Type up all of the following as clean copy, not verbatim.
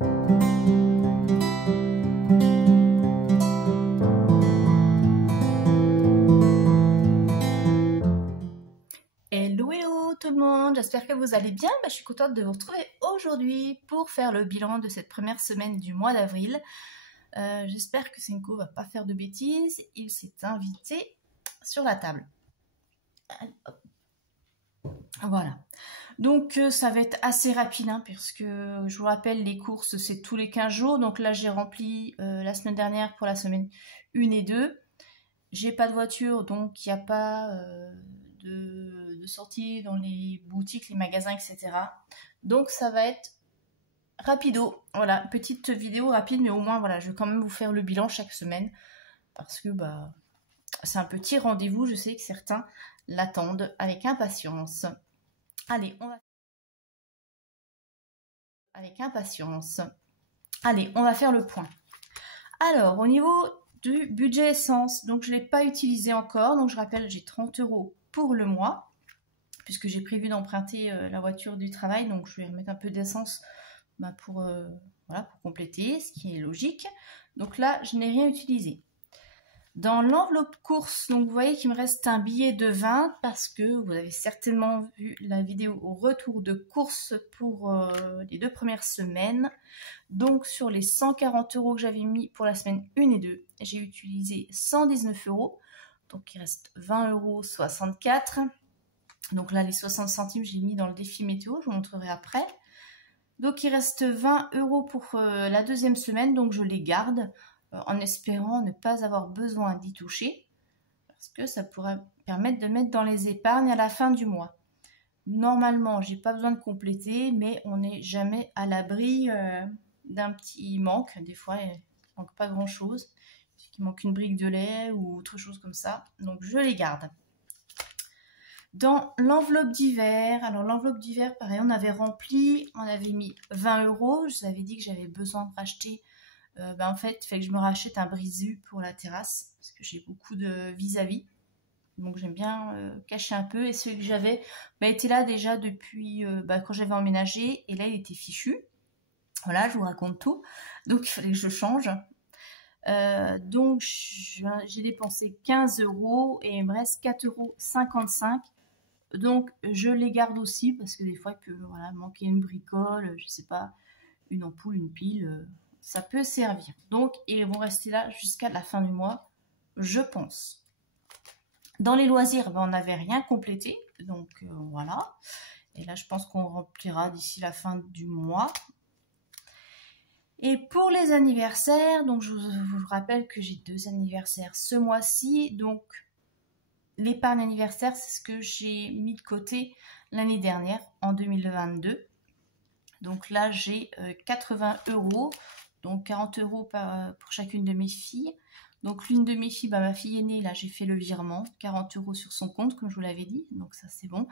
Hello tout le monde, j'espère que vous allez bien. Je suis contente de vous retrouver aujourd'hui pour faire le bilan de cette première semaine du mois d'avril. J'espère que Senko va pas faire de bêtises, il s'est invité sur la table. Voilà, donc ça va être assez rapide hein, puisque je vous rappelle les courses c'est tous les 15 jours. Donc là j'ai rempli la semaine dernière pour la semaine 1 et 2. J'ai pas de voiture donc il n'y a pas de sortie dans les boutiques, les magasins, etc. Donc ça va être rapido. Voilà, petite vidéo rapide, mais au moins voilà, je vais quand même vous faire le bilan chaque semaine parce que bah c'est un petit rendez-vous. Je sais que certains l'attendent avec impatience. Allez, on va faire le point. Alors, au niveau du budget essence, donc je ne l'ai pas utilisé encore. Donc je rappelle, j'ai 30 € pour le mois, puisque j'ai prévu d'emprunter la voiture du travail. Donc je vais remettre un peu d'essence pour compléter, ce qui est logique. Donc là, je n'ai rien utilisé. Dans l'enveloppe course, donc vous voyez qu'il me reste un billet de 20 parce que vous avez certainement vu la vidéo au retour de course pour les 2 premières semaines. Donc sur les 140 € que j'avais mis pour la semaine 1 et 2, j'ai utilisé 119 €. Donc il reste 20,64 €. Donc là les 60 centimes j'ai mis dans le défi météo, je vous montrerai après. Donc il reste 20 € pour la deuxième semaine, donc je les garde. En espérant ne pas avoir besoin d'y toucher, parce que ça pourrait permettre de mettre dans les épargnes à la fin du mois. Normalement, j'ai pas besoin de compléter, mais on n'est jamais à l'abri d'un petit manque. Des fois, il ne manque pas grand-chose. Il manque une brique de lait ou autre chose comme ça. Donc, je les garde. Dans l'enveloppe d'hiver, alors l'enveloppe d'hiver, pareil, on avait rempli, on avait mis 20 €. Je vous avais dit que j'avais besoin de racheter en fait, il fait que je me rachète un brise-vue pour la terrasse parce que j'ai beaucoup de vis-à-vis. Donc j'aime bien cacher un peu. Et celui que j'avais était là déjà depuis quand j'avais emménagé. Et là, il était fichu. Voilà, je vous raconte tout. Donc il fallait que je change. Donc j'ai dépensé 15 € et il me reste 4,55 €. Donc je les garde aussi parce que des fois que voilà, manquer une bricole, je sais pas, une ampoule, une pile... ça peut servir. Donc, ils vont rester là jusqu'à la fin du mois, je pense. Dans les loisirs, on n'avait rien complété. Donc, voilà. Et là, je pense qu'on remplira d'ici la fin du mois. Et pour les anniversaires, donc je vous rappelle que j'ai 2 anniversaires ce mois-ci. Donc, l'épargne anniversaire, c'est ce que j'ai mis de côté l'année dernière, en 2022. Donc là, j'ai 80 €. Donc 40 € pour chacune de mes filles. Donc l'une de mes filles, ma fille aînée, là j'ai fait le virement, 40 € sur son compte comme je vous l'avais dit, donc ça c'est bon.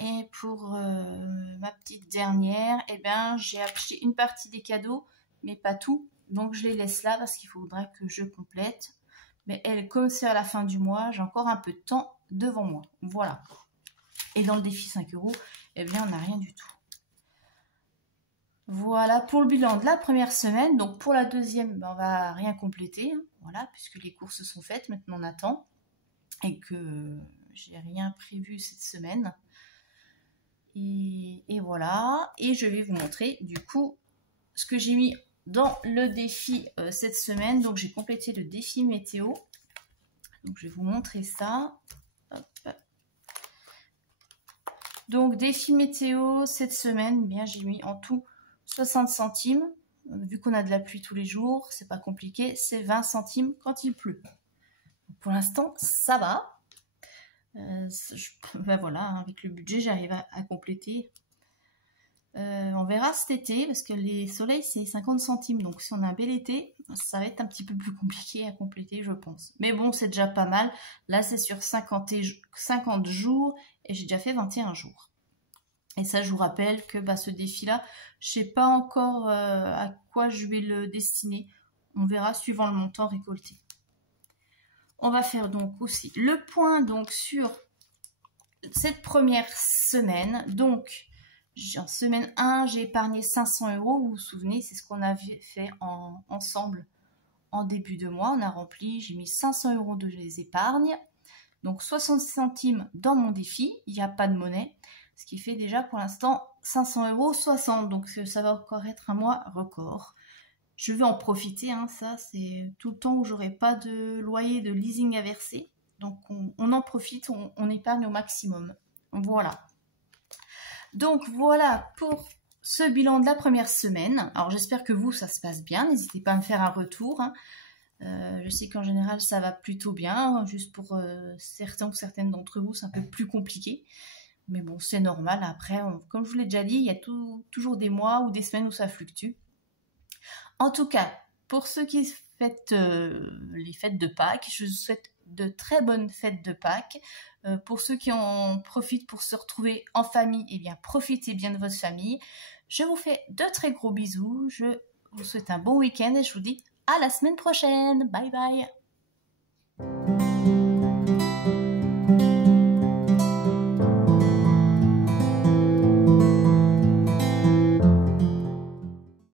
Et pour ma petite dernière, j'ai acheté une partie des cadeaux, mais pas tout. Donc je les laisse là parce qu'il faudra que je complète. Mais elle, comme c'est à la fin du mois, j'ai encore un peu de temps devant moi. Voilà. Et dans le défi 5 €, on n'a rien du tout. Voilà pour le bilan de la première semaine. Donc pour la deuxième, on va rien compléter. Voilà, puisque les courses sont faites. Maintenant on attend. Et que j'ai rien prévu cette semaine. Et voilà. Et je vais vous montrer du coup ce que j'ai mis dans le défi cette semaine. Donc j'ai complété le défi météo. Donc je vais vous montrer ça. Hop. Donc défi météo cette semaine, j'ai mis en tout 60 centimes, vu qu'on a de la pluie tous les jours, c'est pas compliqué, c'est 20 centimes quand il pleut. Pour l'instant, ça va. Voilà, avec le budget, j'arrive à compléter. On verra cet été, parce que les soleils, c'est 50 centimes. Donc si on a un bel été, ça va être un petit peu plus compliqué à compléter, je pense. Mais bon, c'est déjà pas mal. Là, c'est sur 50 jours, et j'ai déjà fait 21 jours. Et ça, je vous rappelle que ce défi-là, je ne sais pas encore à quoi je vais le destiner. On verra suivant le montant récolté. On va faire donc aussi le point donc sur cette première semaine. Donc, En semaine 1, j'ai épargné 500 euros. Vous vous souvenez, c'est ce qu'on avait fait ensemble en début de mois. On a rempli, j'ai mis 500 euros de les épargnes. Donc 60 centimes dans mon défi, il n'y a pas de monnaie. Ce qui fait déjà pour l'instant 500 euros 60. Donc ça va encore être un mois record. Je vais en profiter, hein, ça c'est tout le temps où j'aurai pas de loyer, de leasing à verser. Donc on en profite, on épargne au maximum. Voilà. Donc voilà pour ce bilan de la première semaine. Alors j'espère que vous, ça se passe bien. N'hésitez pas à me faire un retour. Hein. Je sais qu'en général, ça va plutôt bien. Juste pour certains ou certaines d'entre vous, c'est un peu plus compliqué. Mais bon, c'est normal. Après, comme je vous l'ai déjà dit, il y a toujours des mois ou des semaines où ça fluctue. En tout cas, pour ceux qui fêtent les fêtes de Pâques, je vous souhaite de très bonnes fêtes de Pâques. Pour ceux qui en profitent pour se retrouver en famille, eh bien, profitez bien de votre famille. Je vous fais de très gros bisous. Je vous souhaite un bon week-end et je vous dis à la semaine prochaine. Bye bye.